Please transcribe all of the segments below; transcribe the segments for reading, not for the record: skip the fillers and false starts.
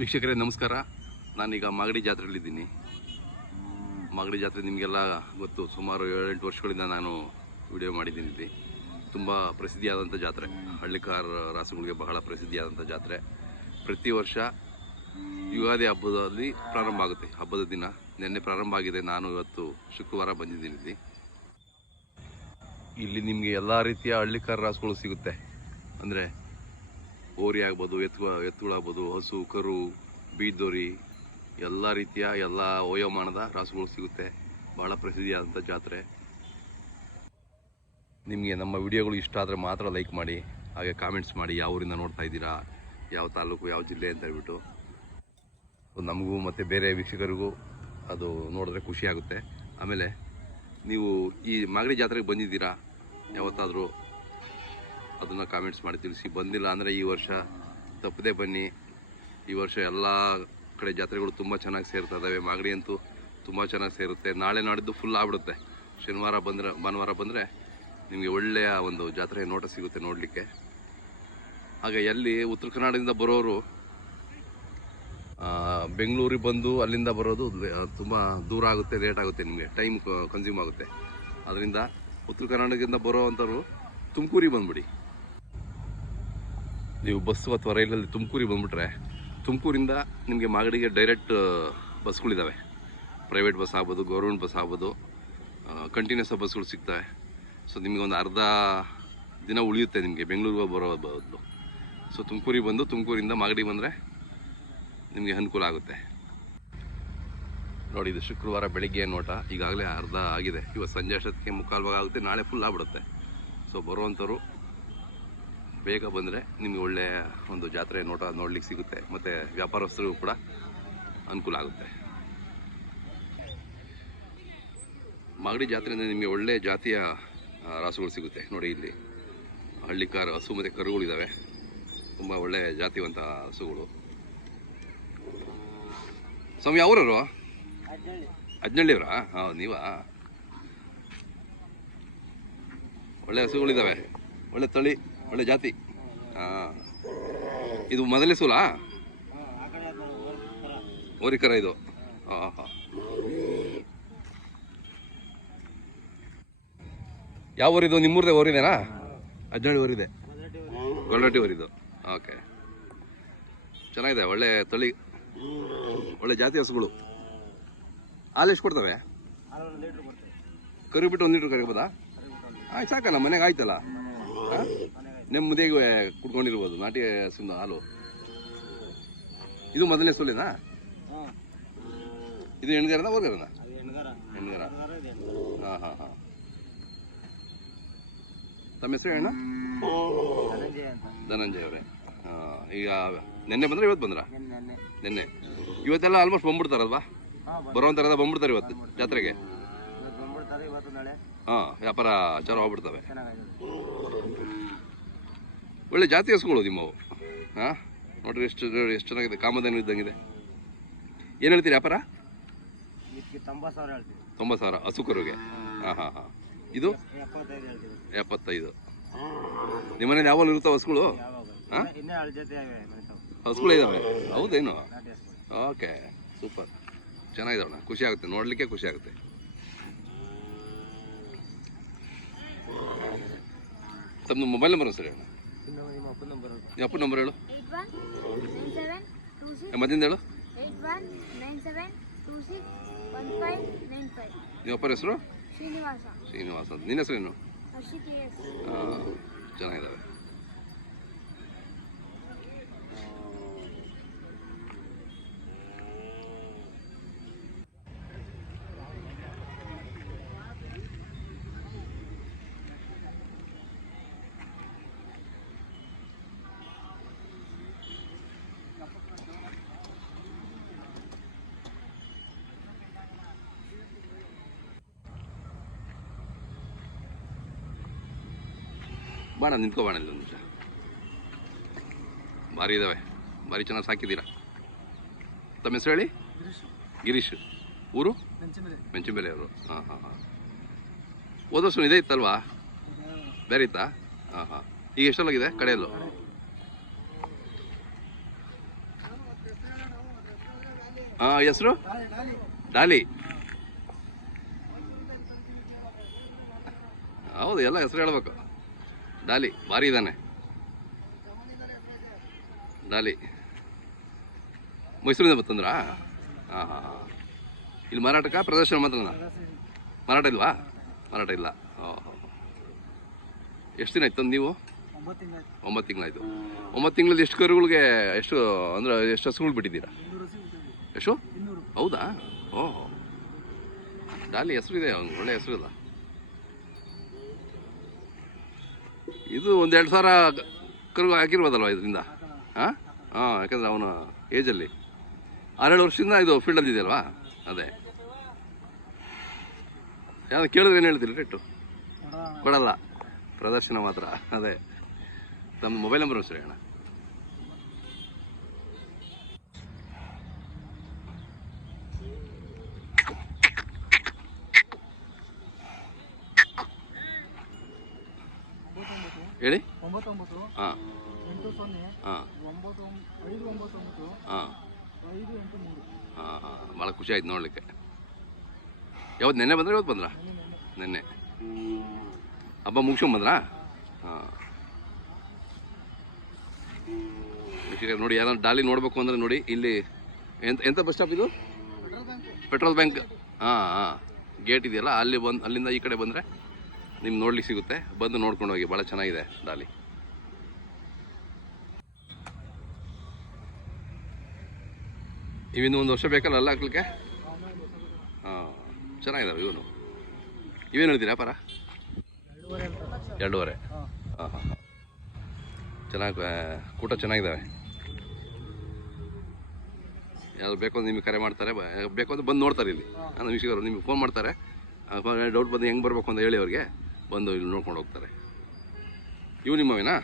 ವೀಕ್ಷಕರೇ ನಮಸ್ಕಾರ. ನಾನೀಗ ಮಾಗಡಿ ಜಾತ್ರೆಯಲ್ಲಿದ್ದೀನಿ. ಮಾಗಡಿ ಜಾತ್ರೆ ನಿಮಗೆಲ್ಲ ಗೊತ್ತು. ಸುಮಾರು 7-8 ವರ್ಷಗಳಿಂದ ನಾನು ವಿಡಿಯೋ ಮಾಡಿದ್ದೀನಿ. ಇಲ್ಲಿ ತುಂಬ ಪ್ರಸಿದ್ಧಿಯಾದಂಥ ಜಾತ್ರೆ, ಹಳ್ಳಿಕಾರ್ ರಾಸುಗಳಿಗೆ ಬಹಳ ಪ್ರಸಿದ್ಧಿಯಾದಂಥ ಜಾತ್ರೆ. ಪ್ರತಿ ವರ್ಷ ಯುಗಾದಿ ಹಬ್ಬದಲ್ಲಿ ಪ್ರಾರಂಭ ಆಗುತ್ತೆ. ಹಬ್ಬದ ದಿನ ನಿನ್ನೆ ಪ್ರಾರಂಭ ಆಗಿದೆ. ನಾನು ಇವತ್ತು ಶುಕ್ರವಾರ ಬಂದಿದ್ದೀನಿ. ಇಲ್ಲಿ ನಿಮಗೆ ಎಲ್ಲ ರೀತಿಯ ಹಳ್ಳಿಕಾರ್ ರಾಸುಗಳು ಸಿಗುತ್ತೆ. ಅಂದರೆ ಓರಿ ಆಗ್ಬೋದು, ಎತ್ತುಗಳಾಗ್ಬೋದು, ಹಸು, ಕರು, ಬೀದ್ದೋರಿ, ಎಲ್ಲ ರೀತಿಯ ಎಲ್ಲ ವಯೋಮಾನದ ರಾಸುಗಳು ಸಿಗುತ್ತೆ. ಭಾಳ ಪ್ರಸಿದ್ಧಿಯಾದಂಥ ಜಾತ್ರೆ. ನಿಮಗೆ ನಮ್ಮ ವಿಡಿಯೋಗಳು ಇಷ್ಟ ಆದರೆ ಮಾತ್ರ ಲೈಕ್ ಮಾಡಿ, ಹಾಗೆ ಕಾಮೆಂಟ್ಸ್ ಮಾಡಿ. ಯಾವ ಊರಿಂದ ನೋಡ್ತಾ ಇದ್ದೀರಾ, ಯಾವ ತಾಲೂಕು, ಯಾವ ಜಿಲ್ಲೆ ಅಂತ ಹೇಳ್ಬಿಟ್ಟು ನಮಗೂ ಮತ್ತು ಬೇರೆ ವೀಕ್ಷಕರಿಗೂ ಅದು ನೋಡಿದ್ರೆ ಖುಷಿ ಆಗುತ್ತೆ. ಆಮೇಲೆ ನೀವು ಈ ಮಾಗಡಿ ಜಾತ್ರೆಗೆ ಬಂದಿದ್ದೀರಾ ಯಾವತ್ತಾದರೂ ಅದನ್ನು ಕಾಮೆಂಟ್ಸ್ ಮಾಡಿ ತಿಳಿಸಿ. ಬಂದಿಲ್ಲ ಅಂದರೆ ಈ ವರ್ಷ ತಪ್ಪದೇ ಬನ್ನಿ. ಈ ವರ್ಷ ಎಲ್ಲ ಕಡೆ ಜಾತ್ರೆಗಳು ತುಂಬ ಚೆನ್ನಾಗಿ ಸೇರ್ತಾ ಇದ್ದಾವೆ. ಮಾಗಡಿ ಅಂತೂ ತುಂಬ ಚೆನ್ನಾಗಿ ಸೇರುತ್ತೆ. ನಾಳೆ ನಾಡಿದ್ದು ಫುಲ್ ಆಗ್ಬಿಡುತ್ತೆ. ಶನಿವಾರ ಬಂದರೆ, ಭಾನುವಾರ ಬಂದರೆ ನಿಮಗೆ ಒಳ್ಳೆಯ ಒಂದು ಜಾತ್ರೆ ನೋಟ ಸಿಗುತ್ತೆ ನೋಡಲಿಕ್ಕೆ. ಹಾಗೆ ಎಲ್ಲಿ ಉತ್ತರ ಕರ್ನಾಟಕದಿಂದ ಬರೋರು ಬೆಂಗಳೂರಿಗೆ ಬಂದು ಅಲ್ಲಿಂದ ಬರೋದು ತುಂಬ ದೂರ ಆಗುತ್ತೆ, ಲೇಟ್ ಆಗುತ್ತೆ, ನಿಮಗೆ ಟೈಮ್ ಕನ್ಸ್ಯೂಮ್ ಆಗುತ್ತೆ. ಅದರಿಂದ ಉತ್ತರ ಕರ್ನಾಟಕದಿಂದ ಬರೋ ಅಂಥವ್ರು ತುಮಕೂರಿಗೆ ಬಂದುಬಿಡಿ. ನೀವು ಬಸ್ಸು ಅಥವಾ ರೈಲಲ್ಲಿ ತುಮಕೂರಿಗೆ ಬಂದುಬಿಟ್ರೆ ತುಮಕೂರಿಂದ ನಿಮಗೆ ಮಾಗಡಿಗೆ ಡೈರೆಕ್ಟ್ ಬಸ್ಗಳಿದ್ದಾವೆ. ಪ್ರೈವೇಟ್ ಬಸ್ ಆಗ್ಬೋದು, ಗೌರ್ಮೆಂಟ್ ಬಸ್ ಆಗ್ಬೋದು, ಕಂಟಿನ್ಯೂಸ್ ಬಸ್ಗಳು ಸಿಗ್ತವೆ. ಸೊ ನಿಮಗೆ ಒಂದು ಅರ್ಧ ದಿನ ಉಳಿಯುತ್ತೆ ನಿಮಗೆ ಬೆಂಗಳೂರಿಗೆ ಬರೋ ಬದಲು. ಸೊ ತುಮಕೂರಿಗೆ ಬಂದು ತುಮಕೂರಿಂದ ಮಾಗಡಿ ಬಂದರೆ ನಿಮಗೆ ಅನುಕೂಲ ಆಗುತ್ತೆ. ನೋಡಿ, ಇದು ಶುಕ್ರವಾರ ಬೆಳಿಗ್ಗೆ ನೋಟ. ಈಗಾಗಲೇ ಅರ್ಧ ಆಗಿದೆ. ಇವತ್ತು ಸಂಜೆ ಅಷ್ಟೊತ್ತಿಗೆ ಮುಕ್ಕಾಲು ಭಾಗ ಆಗುತ್ತೆ. ನಾಳೆ ಫುಲ್ ಆಗ್ಬಿಡುತ್ತೆ. ಸೊ ಬರುವಂಥವ್ರು ಬೇಗ ಬಂದರೆ ನಿಮಗೆ ಒಳ್ಳೆಯ ಒಂದು ಜಾತ್ರೆ ನೋಟ ನೋಡ್ಲಿಕ್ಕೆ ಸಿಗುತ್ತೆ. ಮತ್ತು ವ್ಯಾಪಾರಸ್ಥರಿಗೂ ಕೂಡ ಅನುಕೂಲ ಆಗುತ್ತೆ. ಮಾಗಡಿ ಜಾತ್ರೆಯಿಂದ ನಿಮಗೆ ಒಳ್ಳೆಯ ಜಾತಿಯ ರಾಸುಗಳು ಸಿಗುತ್ತೆ. ನೋಡಿ, ಇಲ್ಲಿ ಹಳ್ಳಿಕಾರ್ ಹಸು ಮತ್ತು ಕರುಗಳಿದ್ದಾವೆ. ತುಂಬ ಒಳ್ಳೆಯ ಜಾತಿವಂತ ಹಸುಗಳು. ಸ್ವಾಮಿ ಅವರವರು ಅಜ್ನಳ್ಳಿಯವರಾ? ಹಾಂ, ನೀವಾ? ಒಳ್ಳೆ ಹಸುಗಳಿದ್ದಾವೆ, ಒಳ್ಳೆ ತಳಿ, ಒಳ್ಳೆ ಜಾತಿ. ಹಾಂ, ಇದು ಮೊದಲನೇ ಸೂಲಾ? ಓರಿಕರ ಇದು. ಹಾಂ ಹಾಂ. ಯಾವ ಊರಿದು? ನಿಮ್ಮೂರದೇ ಊರಿದೇನಾ? ಅಜ್ನಳ್ಳಿ ಊರಿದೆ, ಗೊಲ್ಲಟ್ಟಿ ಊರಿದು. ಓಕೆ, ಚೆನ್ನಾಗಿದೆ. ಒಳ್ಳೆ ತಳಿ, ಒಳ್ಳೆ ಜಾತಿ ಹಸುಗಳು. ಹಾಲು ಎಷ್ಟು ಕೊಡ್ತವೆ? ಕರು ಬಿಟ್ಟು 1 ಲೀಟ್ರ್ ಕರಿಬೋದಾ? ಆಯ್ತು, ಸಾಕಲ್ಲ, ಮನೆಗೆ ಆಯ್ತಲ್ಲ. ಹಾಂ, ನೆಮ್ಮದಿಗೆ ಕುಡ್ಕೊಂಡಿರ್ಬೋದು ನಾಟಿ ಹಸುವಿನ ಹಾಲು. ಇದು ಮೊದಲನೇ ಸೂಲೇನಾ? ಇದು ಹೆಣ್ಗಾರನ ಹೊರ್ಗಾರನ? ಹೆಣ್ಗಾರ. ಹಾಂ ಹಾಂ ಹಾಂ. ತಮ್ಮ ಹೆಸರು ಹೇಳ? ಧನಂಜಯ ಅವರೇ. ಹಾಂ, ಈಗ ನಿನ್ನೆ ಬಂದ್ರೆ ಇವತ್ತು ಬಂದ್ರ? ನಿನ್ನೆ. ಇವತ್ತೆಲ್ಲ ಆಲ್ಮೋಸ್ಟ್ ಬಂದ್ಬಿಡ್ತಾರಲ್ವಾ? ಬರುವಂಥರ ಬಂದ್ಬಿಡ್ತಾರೆ ಇವತ್ತು ಜಾತ್ರೆಗೆ. ಹಾಂ, ವ್ಯಾಪಾರ ಚಾಲು ಆಗ್ಬಿಡ್ತವೆ. ಒಳ್ಳೆ ಜಾತಿ ಹಸುಗಳು ನಿಮ್ಮವು. ಹಾಂ, ನೋಡ್ರಿ ಎಷ್ಟು ಚೆನ್ನಾಗಿದೆ. ಕಾಮಧೇನು ಇದ್ದಂಗಿದೆ. ಏನು ಹೇಳ್ತೀರಿ ವ್ಯಾಪಾರ? 90,000 ಹಸು ಕರುಗೆ. ಹಾಂ ಹಾಂ ಹಾಂ. ಇದು 75. ನಿಮ್ಮ ಮನೇಲಿ ಯಾವಾಗ ಇರ್ತಾವೆ ಹಸುಗಳು? ಹಾಂ, ಹಸುಗಳು ಇದ್ದಾವೆ. ಹೌದೇನು? ಓಕೆ, ಸೂಪರ್, ಚೆನ್ನಾಗಿದ್ದಾವಣ್ಣ. ಖುಷಿ ಆಗುತ್ತೆ ನೋಡಲಿಕ್ಕೆ, ಖುಷಿ ಆಗುತ್ತೆ. ತಮ್ಮ ಮೊಬೈಲ್ ನಂಬರ್ ಸರಿ ಅಣ್ಣ? ನಿಮ್ಮ ಅಪ್ಪನ ನಂಬರ್ ಹೇಳು. ಮದಿಂದ ಹೇಳು. ನಿಮ್ಮ ಅಪ್ಪನ ಹೆಸರು? ಶ್ರೀನಿವಾಸ. ನಿನ್ನ ಹೆಸರೇನು? ಹಾಂ, ಚೆನ್ನಾಗಿದ್ದಾವೆ. ಬಾಣ ನಿಂತ್ಕೋ, ಬಾಣ ಒಂದು ನಿಮಿಷ. ಭಾರಿ ಇದ್ದಾವೆ, ಭಾರಿ ಚೆನ್ನಾಗಿ ಸಾಕಿದ್ದೀರಾ. ತಮ್ಮ ಹೆಸರು ಹೇಳಿ? ಗಿರೀಶ್. ಊರು? ಮೆಂಚಂಬೆಲೆ ಅವರು. ಹಾಂ ಹಾಂ ಹಾಂ. ಹೋದ ವರ್ಷ ಇದೇ ಇತ್ತಲ್ವಾ? ಬೇರೆ ಇತ್ತಾ? ಹಾಂ ಹಾಂ. ಈಗ ಎಷ್ಟಲ್ಲಾಗಿದೆ ಕಡೆಯಲ್ಲೂ? ಹಾಂ, ಹೆಸರು ಡಾಲಿ. ಹೌದು, ಎಲ್ಲ ಹೆಸರು ಹೇಳ್ಬೇಕು. ಡಾಲಿ ಭಾರಿ ಇದ್ದಾನೆ ಡಾಲಿ. ಮೈಸೂರಿಂದ ಬರ್ತಂದ್ರಾ? ಹಾಂ ಹಾಂ ಹಾಂ. ಇಲ್ಲಿ ಮಾರಾಟಕ್ಕ ಪ್ರದರ್ಶನ ಮಾತ್ರನಾ? ಮಾರಾಟ ಇಲ್ವಾ? ಮಾರಾಟ ಇಲ್ಲ. ಎಷ್ಟು ದಿನ ಆಯ್ತು ತಂದು ನೀವು? 9 ತಿಂಗಳಾಯ್ತು. 9 ತಿಂಗಳಲ್ಲಿ ಎಷ್ಟು ಕರುಗಳಿಗೆ ಎಷ್ಟು ಅಂದರೆ ಎಷ್ಟು ಹಸುಗಳು ಬಿಟ್ಟಿದ್ದೀರಾ? ಎಷ್ಟು? ಹೌದಾ? ಓಹ್, ಡಾಲಿ ಹೆಸರು ಇದೆ, ಅವ್ನು ಒಳ್ಳೆ ಹೆಸರು ಇಲ್ಲ. ಇದು 1-2 ಸಾವಿರ ಕರು ಹಾಕಿರ್ಬೋದಲ್ವ ಇದರಿಂದ? ಹಾಂ ಹಾಂ, ಯಾಕಂದರೆ ಅವನ ಏಜಲ್ಲಿ 6-7 ವರ್ಷದಿಂದ ಇದು ಫೀಲ್ಡಲ್ಲಿ ಇದೆಯಲ್ವಾ? ಅದೇ. ಯಾರು ಕೇಳಿದ್ರೆ ಏನು ಹೇಳ್ತೀರಿ ರೇಟು? ಕೊಡಲ್ಲ, ಪ್ರದರ್ಶನ ಮಾತ್ರ. ಅದೇ. ತಮ್ಮ ಮೊಬೈಲ್ ನಂಬರ್ ಸರಿ ಅಣ್ಣ. ಹೇಳಿ. 99 ಹಾಂ 80 ಹಾಂ 599 ಹಾಂ 583. ಹಾಂ ಹಾಂ, ಭಾಳ ಖುಷಿ ಆಯ್ತು ನೋಡಲಿಕ್ಕೆ. ಯಾವತ್ತು ನೆನ್ನೆ ಬಂದ್ರೆ ಇವತ್ತು ಬಂದ್ರಾ? ನೆನ್ನೆ ಹಬ್ಬ ಮುಗಿಸ್ಕೊಂಬಂದ್ರಾ? ಹಾಂ. ನೋಡಿ, ಯಾರು ಡಾಲಿ ನೋಡಬೇಕು ಅಂದರೆ ನೋಡಿ, ಇಲ್ಲಿ ಎಂಥ ಬಸ್ ಸ್ಟಾಪ್ ಇದು? Petrol bank. ಹಾಂ ಹಾಂ, ಗೇಟ್ ಇದೆಯಲ್ಲ, ಅಲ್ಲಿ ಅಲ್ಲಿಂದ ಈ ಕಡೆ ಬಂದರೆ ನಿಮ್ಗೆ ನೋಡ್ಲಿಕ್ಕೆ ಸಿಗುತ್ತೆ. ಬಂದು ನೋಡ್ಕೊಂಡು ಹೋಗಿ, ಭಾಳ ಚೆನ್ನಾಗಿದೆ ಡಾಲಿ. ಇವಿನ್ನು 1 ವರ್ಷ ಬೇಕಲ್ಲ ಅಲ್ಲ ಹಾಕ್ಲಿಕ್ಕೆ? ಹಾಂ, ಚೆನ್ನಾಗಿದ್ದಾವೆ ಇವನು. ಇವೇನು ಹೇಳ್ತೀರಾ ವ್ಯಾಪಾರ? 2.5. ಹಾಂ ಹಾಂ ಹಾಂ, ಚೆನ್ನಾಗಿ ಕೂಟ ಚೆನ್ನಾಗಿದ್ದಾವೆ. ಯಾರು ಬೇಕು ಅಂದ್ರೆ ನಿಮಗೆ ಕರೆ ಮಾಡ್ತಾರೆ, ಬೇಕು ಅಂದ್ರೆ ಬಂದು ನೋಡ್ತಾರೆ ಇಲ್ಲಿ. ನಮ್ಮ ವೀಕ್ಷಕರು ನಿಮಗೆ ಫೋನ್ ಮಾಡ್ತಾರೆ, ಡೌಟ್ ಬಂದು ಹೆಂಗೆ ಬರಬೇಕು ಅಂತ ಹೇಳಿ ಅವ್ರಿಗೆ, ಬಂದು ಇಲ್ಲಿ ನೋಡ್ಕೊಂಡು ಹೋಗ್ತಾರೆ. ಇವು ನಿಮ್ಮವೇನಾ?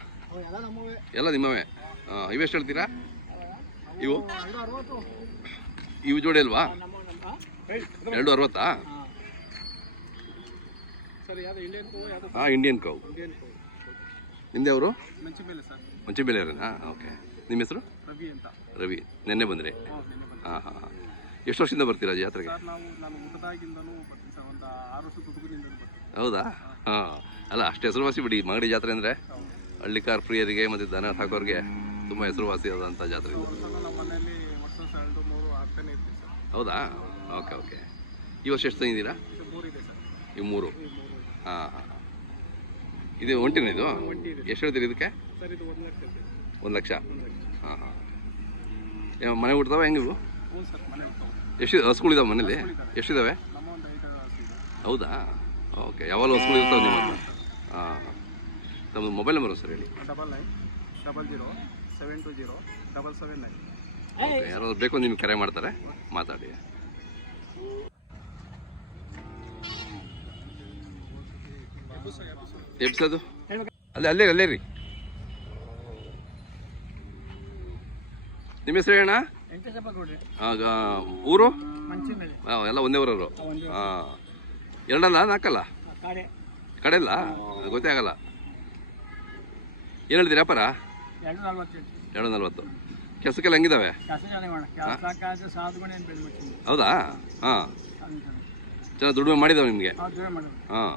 ಎಲ್ಲ ನಿಮ್ಮವೇ. ಹಾಂ, ಇವೆಷ್ಟು ಹೇಳ್ತೀರಾ? ಇವು ಜೋಡಿ ಅಲ್ವಾ? 2.60. ಹಾಂ, ಇಂಡಿಯನ್ ಕೌ. ನಿಮ್ಮದೇ ಅವರು? ಮಂಚಿಬೇಲೆಯವರೇನಾ? ಓಕೆ. ನಿಮ್ಮ ಹೆಸರು? ರವಿ. ನೆನ್ನೆ ಬಂದ್ರಿ? ಹಾಂ ಹಾಂ ಹಾಂ. ಎಷ್ಟು ವರ್ಷದಿಂದ ಬರ್ತೀರಾ ಜಾತ್ರೆಗೆ? ಹೌದಾ? ಹಾಂ. ಅಲ್ಲ, ಅಷ್ಟು ಹೆಸರುವಾಸಿ ಬಿಡಿ ಮಾಗಡಿ ಜಾತ್ರೆ ಅಂದರೆ. ಹಳ್ಳಿಕಾರ್ ಪ್ರಿಯರಿಗೆ ಮತ್ತು ದನ ಸಾಕೋರಿಗೆ ತುಂಬ ಹೆಸರುವಾಸಿ ಆದಂಥ ಜಾತ್ರೆ ಇದು. ಹೌದಾ? Okay okay. ಈ ವರ್ಷ ಎಷ್ಟು ತಂದಿದ್ದೀರಾ? ಇವು 3. ಹಾಂ ಹಾಂ. ಇದು ಒಂಟಿನ ಇದು? ಎಷ್ಟು ಹೇಳ್ತೀರಿ ಇದಕ್ಕೆ? 1 ಲಕ್ಷ. ಹಾಂ ಹಾಂ. ಮನೆ ಹುಡ್ತಾವ ಹೆಂಗೆ ಇವು? ಎಷ್ಟು ಹಸುಗಳಿದಾವೆ ಮನೇಲಿ? ಎಷ್ಟಿದ್ದಾವೆ? ಹೌದಾ? ಓಕೆ. ಯಾವಾಗ ಹಸುಗಳು ಇರ್ತಾವೆ ನಿಮ್ಮ ಹತ್ರ? ಹಾಂ. ತಮ್ಮದು ಮೊಬೈಲ್ ನಂಬರ್ ಸರ್ ಹೇಳಿ. 990007207779. ಓಕೆ. ಯಾರಾದ್ರು ಬೇಕು ನಿಮ್ಗೆ ಕರೆ ಮಾಡ್ತಾರೆ, ಮಾತಾಡಿ. ಎಬ್ಸೋದು ಅಲ್ಲೇ ರೀ. ನಿಮ್ಮ ಹೆಸರು ಹೇಳಣ್ಣ? ಊರು? ಹಾಂ, ಎಲ್ಲ ಒಂದೇ ಊರವರು. ಹಾಂ. 2 4 ಕಡೆಯಲ್ಲ? ಗೊತ್ತೇ ಆಗಲ್ಲ. ಏನು ಹೇಳಿದ್ರಿ ವ್ಯಾಪಾರ? 240. ಕೆಲಸಕ್ಕೆಲ್ಲ ಹೆಂಗಿದಾವೆ? ಹೌದಾ? ಹಾಂ. ಚೆನ್ನಾಗಿ ದುಡಿಮೆ ಮಾಡಿದಾವೆ ನಿಮಗೆ? ಹಾಂ.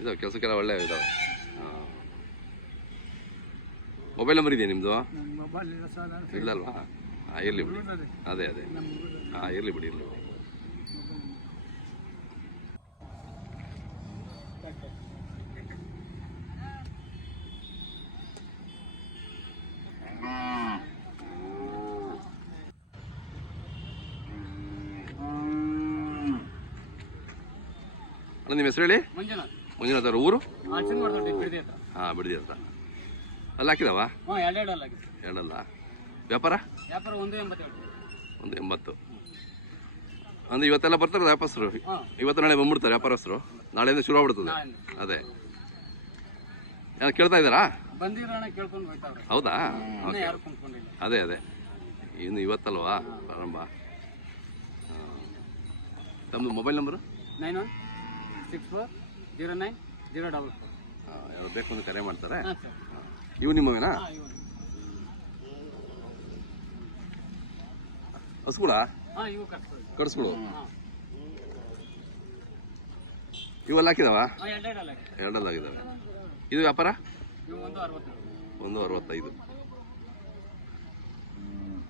ಇದಾವೆ ಕೆಲಸಕ್ಕೆಲ್ಲ ಒಳ್ಳೆ ಇದಾವೆ. ಹಾಂ. ಮೊಬೈಲ್ ನಂಬರ್ ಇದೆಯಾ ನಿಮ್ಮದು? ಇಲ್ಲಲ್ವಾ? ಹಾಂ, ಇರಲಿ ಬಿಡಿ. ಅದೇ ಹಾಂ, ಇರಲಿ ಬಿಡಿ. ನಿಮ್ಮ ಹೆಸರು ಹೇಳಿ? ಮಂಜುನಾಥ್ ಅವರು. ಊರು? ಹಾಂ, ಬಿಡದಿ ಹತ್ರ. ಅಲ್ಲಿ ಹಾಕಿದಾವ? 2 ವ್ಯಾಪಾರ? 180. ಅಂದರೆ ಇವತ್ತೆಲ್ಲ ಬರ್ತಾರೆ ವ್ಯಾಪಾರಸ್ಥರು? ಇವತ್ತು ನಾಳೆ ಬಂದ್ಬಿಡ್ತಾರೆ ವ್ಯಾಪಾರಸ್ಥರು? ನಾಳೆಯಿಂದ ಶುರು ಆಗ್ಬಿಡ್ತದೆ. ಅದೇ. ಕೇಳ್ತಾ ಇದ್ದಾರಾ? ಹೌದಾ? ಅದೇ ಇನ್ನು ಇವತ್ತಲ್ವಾ ಪ್ರಾರಂಭ? ತಮ್ಮದು ಮೊಬೈಲ್ ನಂಬರು? 91640904. ಯಾರು ಬೇಕು ಅಂತ ಕರೆ ಮಾಡ್ತಾರೆ. ಇವು ನಿಮ್ಮವೇನಾ? ಹಸುಗಳ ಹಾಂ ಇವು ಕಟ್ಸ್ಕೊಳ್ಳಿ. ಕಡ್ಸ್ಗಳು ಹಾಂ ಇವೆಲ್ಲ ಹಾಕಿದಾವ? ಹಾಂ ಎರಡೆರಡಲ್ಲ ಎರಡಲ್ಲಾಗಿದ್ದಾವೆ. ಇದು ವ್ಯಾಪಾರ ಇವು 1.60. 1.65.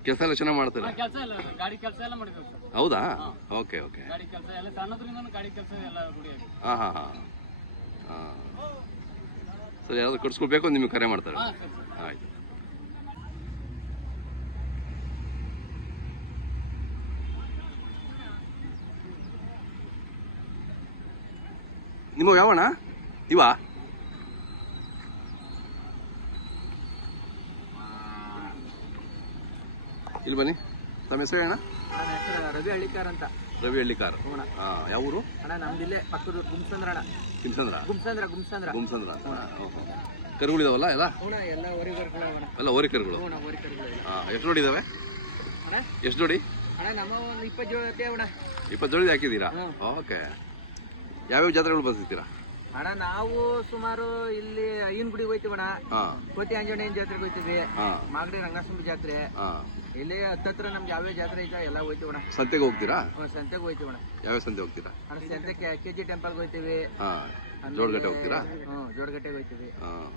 ಕೆಲಸ ಎಲ್ಲ ಚೆನ್ನಾಗಿ ಮಾಡ್ತಾರೆ. ಹಾಂ ಕೆಲಸ ಎಲ್ಲ ಗಾಡಿ ಕೆಲಸ ಎಲ್ಲ ಮಾಡಿದ್ರು ಸರ್. ಹೌದಾ? Okay okay. ಗಾಡಿ ಕೆಲಸ ಎಲ್ಲ ಸಣ್ಣದ್ರಿಂದ ಗಾಡಿ ಕೆಲಸ ಎಲ್ಲ ರೂಢಿಯಾಗಿ. ಹಾಂ ಹಾಂ ಹಾಂ ಹಾಂ. ಸರಿ, ಯಾರಾದ್ರೂ ಕಟ್ಸ್ಕೊಳ್ಬೇಕು ನಿಮಗೆ ಕರೆ ಮಾಡ್ತಾರೆ. ಹಾಂ ಸರಿ ಸರ್. ಆಯ್ತು. ನಿಮ್ಮ ಯಾವಣ ಇವಾ? ಇಲ್ಲಿ ಬನ್ನಿ. ತಮ್ಮ ಹೆಸರು ಅಣ್ಣ? ನನ್ನ ಹೆಸರು ರವಿ ಹಳ್ಳಿಕಾರ್ ಅಂತ. ರವಿ ಹಳ್ಳಿಕಾರ್. ಹಾಂ, ಯಾವ ಊರು ಅಣ್ಣ? ನಮ್ದಿಲ್ಲೇ ಪಕ್ಕದ ಗುಮ್ಸಂದ್ರ ಅಣ್ಣ. ಕಿಮ್ಸಂದ್ರ? ಗುಮ್ಸಂದ್ರ. ಕರುಗಳಿದಾವಲ್ಲ ಎಲ್ಲ? ಹೂಣ ಎಲ್ಲ ಓರಿಗರುಗಳು ಅಣ್ಣ. ಎಲ್ಲ ಓರಿ ಕರುಗಳು. ಹೂಣ ಓರಿಗರುಗಳು. ಹಾಂ, ಎಷ್ಟು ಜೋಡಿ ಇದಾವೆ? ಅಣ್ಣ ಎಷ್ಟು ಜೋಡಿ? ಅಣ್ಣ ನಮ್ಮ ಒಂದು 20 ಜೋಡಿ ಐತೆ ಅಣ್ಣ. 20 ಜೋಡಿ ಹಾಕಿದ್ದೀರಾ? ಓಕೆ. ಯಾವ್ಯಾವ ಜಾತ್ರೆಗಳು ಬರ್ತಿರ್ತೀರಾ? ಅಣ್ಣ ನಾವು ಸುಮಾರು ಇಲ್ಲಿ ಐನಗುಡಿಗೆ ಹೋಯ್ತೀವಣ್ಣ. ಹಾಂ ಕೋತಿ ಆಂಜನೇಯನ ಜಾತ್ರೆಗೆ ಹೋಯ್ತೀವಿ. ಹಾಂ ಮಾಗಡಿ ರಂಗಸ್ವಾಮಿ ಜಾತ್ರೆ. ಹಾಂ. ಇಲ್ಲಿ ಹತ್ತತ್ರ ನಮ್ಗೆ ಯಾವ್ಯಾವ ಜಾತ್ರೆ ಐತೆ ಎಲ್ಲ ಹೋಯ್ತೀವಣ್ಣ. ಸಂತೆಗೆ ಹೋಗ್ತೀರಾ? ಸಂತೆಗೆ ಹೋಯ್ತೀವಣ್ಣ. ಯಾವ್ಯಾವ ಸಂತೆ ಹೋಗ್ತೀರಾ? ಅಣ್ಣ ಸಂತೆಗೆ KG ಟೆಂಪಲ್ಗೆ ಹೋಯ್ತೀವಿ. ಹಾಂ, ಜೋಡಗಟ್ಟೆ ಹೋಗ್ತೀರಾ? ಜೋಡಗಟ್ಟೆಗೆ ಹೋಯ್ತೀವಿ. ಹಾಂ.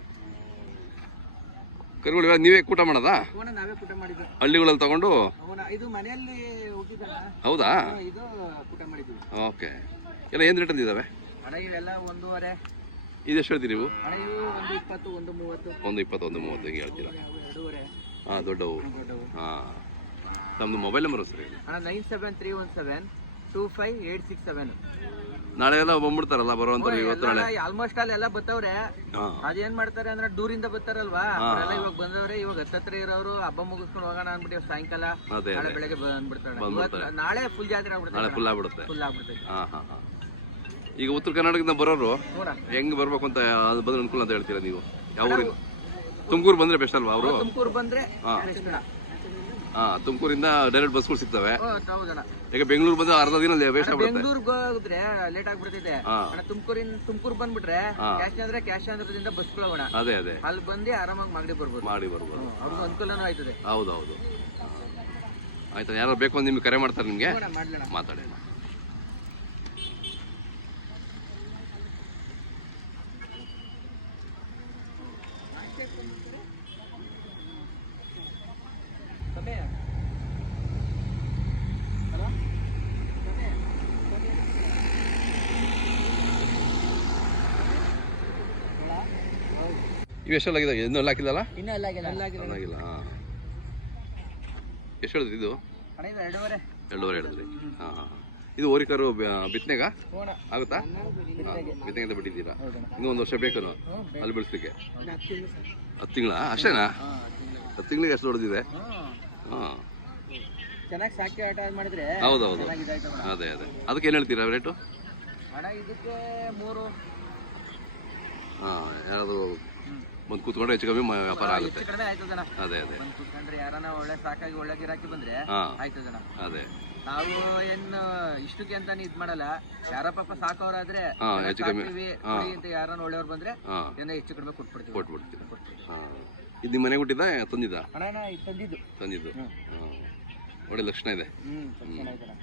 ಕರುಗಳು ಇವಾಗ ನೀವೇ ಕೂಟ ಮಾಡೋದಾ? ಹೂಣ ನಾವೇ ಕೂಟ ಮಾಡಿದ್ದು. ಹಳ್ಳಿಗಳಲ್ಲಿ ತಗೊಂಡು? ಹೂಣ ಇದು ಮನೆಯಲ್ಲಿ ಹೋಗಿದ್ದಣ್ಣ. ಹೌದಾ? ಇದು ಕೂಟ ಮಾಡಿದ್ವಿ. ಓಕೆ. ಎಲ್ಲ ಏನು ರೇಟಲ್ಲಿ ಇದಾವೆ? ಅಣ್ಣ ಇವೆಲ್ಲ 1.5. ಇದು ಎಷ್ಟು ಹೇಳ್ತೀರಿ ನೀವು? ಅಣ್ಣ ಇವು 1.20, 1.30. 1.20, 1.30 ಹಿಂಗೆ ಹೇಳ್ತೀರಾ? 2.5. ಹಾಂ, ದೊಡ್ಡವು. ದೊಡ್ಡವು. ಹಾಂ. ನಮ್ಮದು ಮೊಬೈಲ್ ನಂಬರ್ ಸರಿ? ಅಣ್ಣ 9731725867. ನಾಳೆ ಎಲ್ಲ ಬಂದ್ಬಿಡ್ತಾರಲ್ಲ ಬರುವಂಥವ್ರು ಇವತ್ತು ನಾಳೆ? ಆಲ್ಮೋಸ್ಟ್ ಅಲ್ಲೆಲ್ಲ ಬತ್ತವ್ರೆ. ಹಾಂ. ಅದೇನ್ ಮಾಡ್ತಾರೆ ಅಂದ್ರೆ ದೂರಿಂದ ಬರ್ತಾರಲ್ವಾ, ಅವರೆಲ್ಲ ಇವಾಗ ಬಂದವ್ರೆ. ಇವಾಗ ಹತ್ತತ್ರ ಇರೋರು ಹಬ್ಬ ಮುಗಿಸ್ಕೊಂಡು ಹೋಗೋಣ ಅನ್ಬಿಟ್ಟು ಸಾಯಂಕಾಲ ಅದೇ ನಾಳೆ ಬೆಳಗ್ಗೆ ಬಂದ್ಬಿಡ್ತಾರೆ. ಬಂದ್ಬಿಡ್ತಾರೆ. ನಾಳೆ ಫುಲ್ ಜಾತ್ರೆ ನಾಳೆ ಆಗ್ಬಿಡ್ತಾರೆ. ಫುಲ್ ಆಗ್ಬಿಡುತ್ತೆ. ಫುಲ್ ಆಗ್ಬಿಡ್ತೈತೆ. ಹಾಂ ಹಾಂ ಹಾಂ. ಈಗ ಉತ್ತರ ಕರ್ನಾಟಕದಿಂದ ಬರೋರು ನೋಡ ಹೆಂಗೆ ಬರ್ಬೇಕು ಅಂತ ಅದು ಬಂದ್ರೆ ಅನುಕೂಲ ಅಂತ ಹೇಳ್ತೀರಾ ನೀವು? ಯಾವ ಊರಿಂದ? ತುಮಕೂರು ಬಂದ್ರೆ ಬೆಸ್ಟ್ ಅಲ್ವಾ ಅವರು? ತುಮಕೂರು ಬಂದ್ರೆ ಹಾಂ best ಅಣ್ಣ. ಹಾಂ, ತುಮಕೂರಿಂದ ಡೈರೆಕ್ಟ್ ಬಸ್ಗಳು ಸಿಗ್ತವೆ. ಹೌದಣ್ಣ. ಈಗ ಬೆಂಗಳೂರು ಬಂದ್ರೆ ಅರ್ಧ ದಿನ ವೇಸ್ಟ್ ಆಗ್ಬಿಡುತ್ತೆ. ಬೆಂಗಳೂರಿಗೆ ಹೋಗಿದ್ರೆ ಲೇಟ್ ಆಗ್ಬಿಡ್ತೈತೆ. ಹಾಂ. ಅಣ್ಣ ತುಮಕೂರು ಬಂದ್ಬಿಟ್ರೆ ಕ್ಯಾಶ್ ಆಂಧ್ರದಿಂದ ಬಸ್ಗಳು ಅಣ್ಣ. ಅದೇ ಅದೇ ಅಲ್ಲಿ ಬಂದು ಆರಾಮಾಗಿ ಮಾಗಡಿ ಬರ್ಬೋದು. ಮಾಡಿ ಬರ್ಬೋದು. ಅವ್ರಿಗೂ ಅನುಕೂಲನೂ ಆಯ್ತದೆ. ಹೌದೌದು. ಆಯ್ತಾ, ಯಾರು ಬೇಕು ಅಂತ ನಿಮ್ಗೆ ಕರೆ ಮಾಡ್ತಾರೆ, ನಿಮಗೆ ಮಾಡ್ಲಣ್ಣ. ಮಾತಾಡಿ. ಇವು ಎಷ್ಟೆಲ್ಲಾಗಿದೆ? ಇನ್ನೂ ಎಲ್ಲ ಹಾಕಿಲ್ಲಲ್ಲ? ಇನ್ನೂ ಎಲ್ಲ ಆಗಿಲ್ಲ. ಚೆನ್ನಾಗಿಲ್ಲ. ಹಾಂ. ಎಷ್ಟು ಹೇಳಿದ್ರಿ ಇದು? ಅಣ್ಣ ಇದು 2.5. 2.5 ಹೇಳಿದ್ರಿ. ಹಾಂ ಹಾಂ. ಇದು ಓರಿಕರು ಬಿತ್ತನೆಗ ಹೋಣ ಆಗುತ್ತಾ? ಬಿತ್ತನೆಗೆ ಬಿಟ್ಟಿದ್ದೀರಾ? ಇನ್ನೂ 1 ವರ್ಷ ಬೇಕನು ಅಲ್ಲಿ ಬೆಳೆಸ್ಲಿಕ್ಕೆ? 10 ತಿಂಗಳ ಅಷ್ಟೇನಾ? 10 ತಿಂಗಳಿಗೆ ಎಷ್ಟು ದೊಡ್ಡದಿದೆ? ಹಾಂ, ಚೆನ್ನಾಗಿ ಸಾಕಿ ಆಟ ಮಾಡಿದ್ರೆ ಹೌದೌದು. ಚೆನ್ನಾಗಿದಾಯ್ತು ಅಣ್ಣ. ಅದೇ ಅದೇ. ಅದಕ್ಕೆ ಏನು ಹೇಳ್ತೀರಾ ರೇಟು? ಅಣ್ಣ ಇದಕ್ಕೆ 3. ಹಾಂ, ಯಾರಾದರೂ ಬಂದು ಕೂತ್ಕೊಂಡ್ರೆ ಹೆಚ್ಚು ಕಮ್ಮಿ ವ್ಯಾಪಾರ ಆಗುತ್ತೆ. ಹೆಚ್ಚು ಕಡಿಮೆ ಆಯ್ತದಣ್ಣ. ಅದೇ ಅದೇ. ಬಂದು ಕೂತ್ಕೊಂಡ್ರೆ ಯಾರನ್ನ ಒಳ್ಳೆ ಸಾಕಾಗಿ ಒಳ್ಳೆ ಗಿರಾಕಿ ಬಂದ್ರೆ ಹಾಂ, ಆಯ್ತದಣ್ಣ. ಅದೇ. ನಾವು ಏನು ಇಷ್ಟಕ್ಕೆ ಅಂತಾನೆ ಇದ್ ಮಾಡಲ್ಲ. ಯಾರ ಪಾಪ ಸಾಕವ್ರಾದ್ರೆ ಹೆಚ್ಚು ಕಮ್ಮಿ ಅಂತ ಯಾರನ್ನ ಒಳ್ಳೆಯವ್ರು ಬಂದ್ರೆ ಹಾಂ, ಏನೋ ಹೆಚ್ಚು ಕಡಿಮೆ ಕೊಟ್ಬಿಡ್ತೀವಿ. ಕೊಟ್ಬಿಡ್ತೀವಿ. ಹಾಂ. ಇದು ನಿಮ್ಮ ಮನೆಗೆ ಹುಟ್ಟಿದ್ದ ತಂದಿದ್ದ? ಅಣ್ಣ ತಂದಿದ್ದು. ತಂದಿದ್ದು. ಹಾಂ, ಒಳ್ಳೆ ಲಕ್ಷಣ ಇದೆ. ಚೆನ್ನಾಗಿದ್ದಣ್ಣ.